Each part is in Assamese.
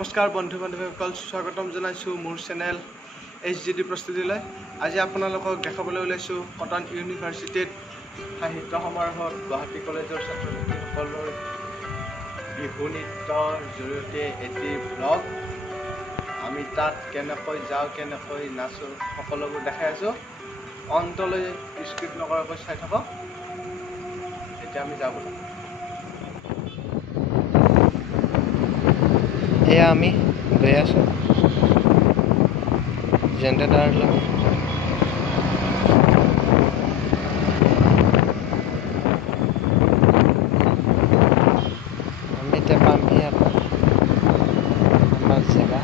নমস্কাৰ বন্ধু বান্ধৱীসকল, স্বাগতম জনাইছোঁ মোৰ চেনেল HGD প্ৰস্তুতিলৈ। আজি আপোনালোকক দেখাবলৈ ওলাইছোঁ কটন ইউনিভাৰ্চিটিত সাহিত্য সমাৰোহত গুৱাহাটী কলেজৰ ছাত্ৰ ছাত্ৰীসকলৰ বিহু নৃত্যৰ জৰিয়তে এটি ব্লগ। আমি তাত কেনেকৈ যাওঁ, কেনেকৈ নাচোঁ, সকলোবোৰ দেখাই আছোঁ। অন্তলৈ স্কিপ নকৰাকৈ চাই থাকক। এতিয়া আমি যাওঁ ব'লক। এয়া আমি গৈ আছোঁ জেনেৰেটাৰলৈ। আমি এতিয়া পামহি আকৌ আমাৰ জেগা।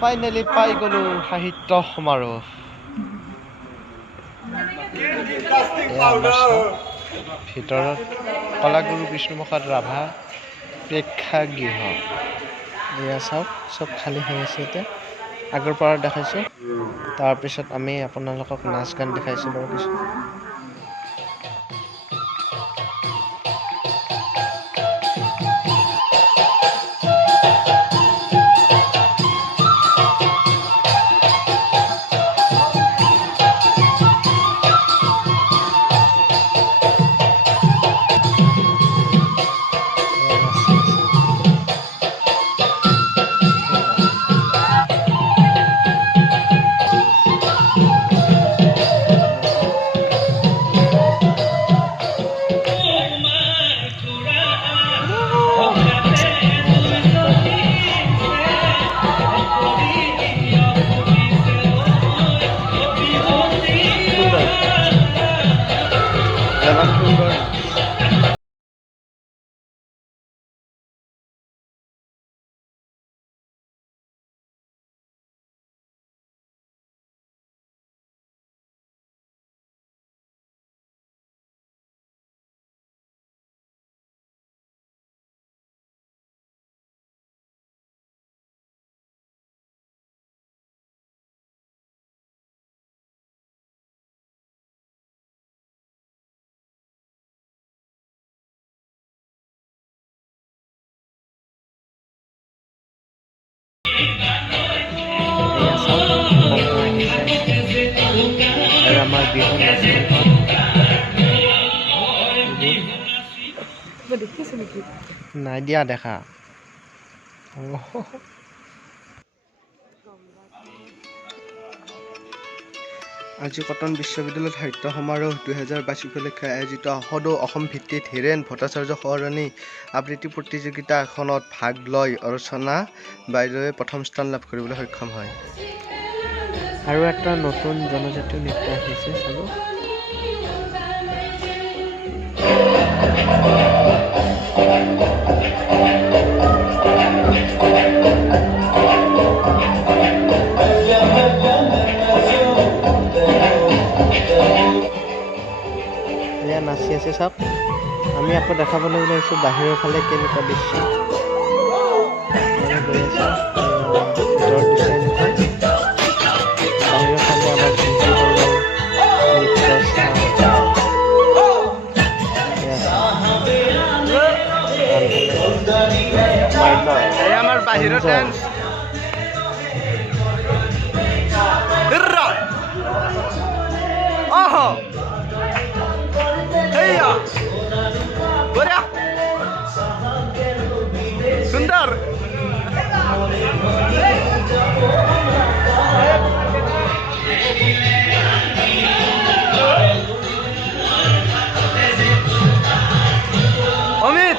ফাইনেলি পাই গ'লো সাহিত্য সমাৰোহ। ভিতৰত কলাগুৰু বিষ্ণুপ্ৰসাদ ৰাভা প্ৰেক্ষাগৃহ। এয়া চাওক, চব খালী হৈ আছে এতিয়া। আগৰ পৰা দেখাইছোঁ, তাৰপিছত আমি আপোনালোকক নাচ গান দেখাইছোঁ বাৰু কিছু। আমাৰ বিহু নাই দিয়া দেখা। আজি কটন বিশ্ববিদ্যালয়ত সাহিত্য সমাৰোহ 2022 উপলক্ষে আয়োজিত সদৌ অসম ভিত্তিত হীৰেণ ভট্টাচাৰ্য সোঁৱৰণী আবৃত্তি প্ৰতিযোগিতা এখনত ভাগ লৈ অৰ্চনা বাইদেৱে প্ৰথম স্থান লাভ কৰিবলৈ সক্ষম হয়। আৰু এটা নতুন জনজাতীয় নৃত্য আহিছে, চাব। এয়া নাচি আছে চাওক। আমি আকৌ দেখাবলৈ ওলাইছোঁ বাহিৰৰ ফালে কেনেকুৱা দৃশ্য গৈ আছে। ভিতৰৰ দৃশ্য এনেকুৱা। বাহিৰৰ ফালে আমাৰ আমাৰ বাহিৰৰ ডান্স। সুন্দৰ অমিত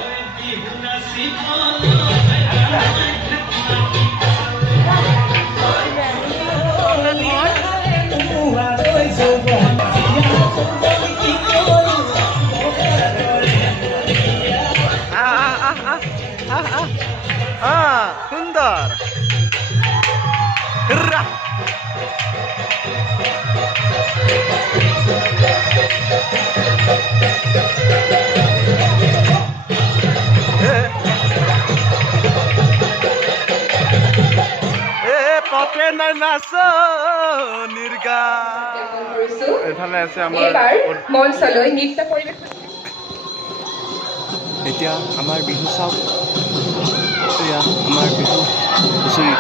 সুন্দৰ। পথে নাই নাচ নিৰ্গা। এখানে আছে আমাৰ মঞ্চলৈ নৃত্য পৰিবেশন এতিয়া আমাৰ বিহু চাওক, এয়া আমাৰ বিহু হুঁচৰি।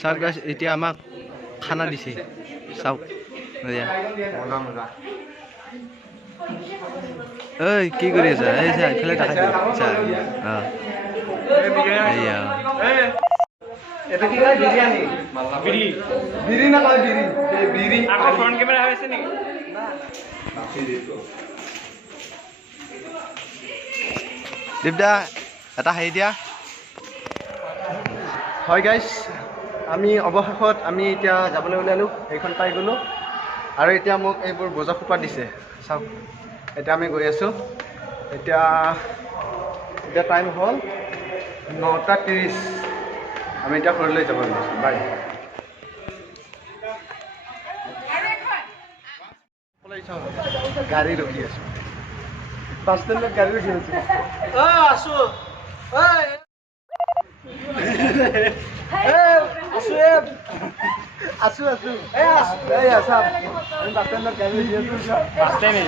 চাওক গাইছ এতিয়া আমাক খানা দিছে চাওক ঐ কি কৰি আছা এই চা ইফালে দেখা চা এইয়া এটা কি কয় বিরিয়ানি বিরি বিরি না কয় বিরি বিরি আপনি ফ্রন্ট ক্যামেরা হয়েছে নি না দীপদা এটা হাঁহি দিয়া হয় গাইছ আমি অৱশেষত আমি এতিয়া যাবলৈ ওলালোঁ এইখন পাই গ'লোঁ আৰু এতিয়া মোক এইবোৰ বজা খোপা দিছে চাওক এতিয়া আমি গৈ আছোঁ এতিয়া টাইম হ'ল 9:30 আমি এতিয়া ঘৰলৈ যাব লৈছোঁ বাই গাড়ী ৰখি আছোঁ বাছ ষ্টেণ্ডত গাড়ী ৰখি আছোঁ আছোঁ আছো আছো এই আছা আমি বাছ ষ্টেণ্ডত গাড়ী ৰখি আছোঁ bus stand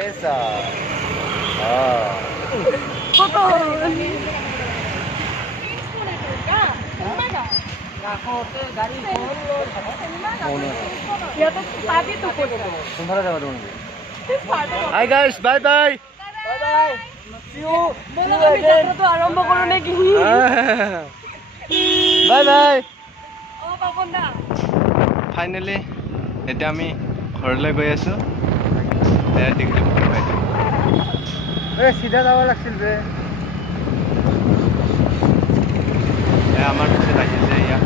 esa foto Hi guys, bye bye. Bye bye. See you. তো আরম্ভ করো নাকি Bye bye. ও পাপন দা ফাইনেলি এতিয়া আমি ঘৰলৈ গৈ আছোঁ ডিগ্ৰী এই সিধা যাব লাগছিল বে আমাৰ পিছত আহিছে ইয়াত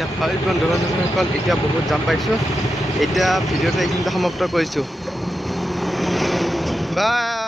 দেখো আগত বন্ধু-বান্ধৱীসকল এতিয়া বহুত যাম পাইছোঁ এতিয়া ভিডিঅ'টো এইখিনিতে সমাপ্ত কৰিছোঁ বাই